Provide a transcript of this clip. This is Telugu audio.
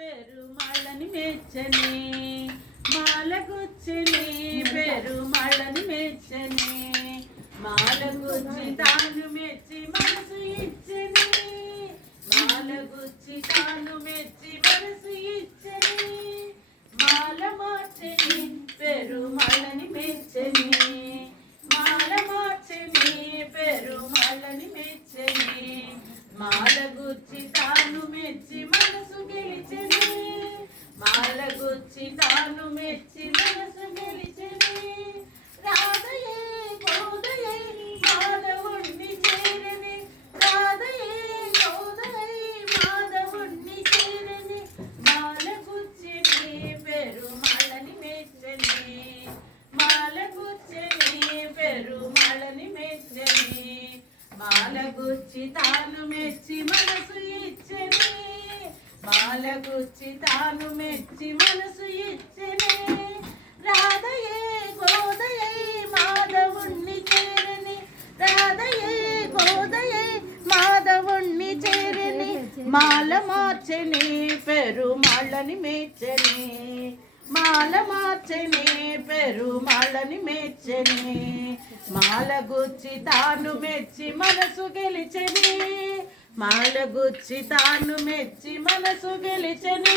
పెరుమాళని మెచ్చని మాలగుచ్చని పెరుమాళని మెచ్చని మాలగుచ్చి తాను మెచ్చి మనసు ఇచ్చని మాలగుచ్చి తాను మెచ్చి మనసు ఇచ్చని మాల మార్చని పెరుమాళని మెచ్చని మాల మార్చని పెరుమాళని మెచ్చని మాలగుచ్చి తాను మెచ్చి మనసు గెలిచని మాలగుచ్చి తాను మెచ్చి మనసు గెలిచని రాధయే గోదయే మాధవుణ్ణి చేరని రాధయే గోదయే మాధవుణ్ణి చేరని మాలగుచ్చని పెరుమాళని మెచ్చని మాలగుచ్చని పెరుమాళని మెచ్చని మాలగుచ్చి తాను మెచ్చి మనసు ఇచ్చని మాలగుచ్చి తాను మెచ్చి మనసు ఇచ్చని రాధయే గోదయే మాధవుణ్ణి చేరని రాధయే గోదయే మాధవుణ్ణి చేరని మాల మార్చని పెరుమాళని మెచ్చని మాల మార్చని పెరుమాళని మెచ్చని మాలగుచ్చి తాను మెచ్చి మనసు గెలిచని మాలగుచ్చి తాను మెచ్చి మనసు గెలిచని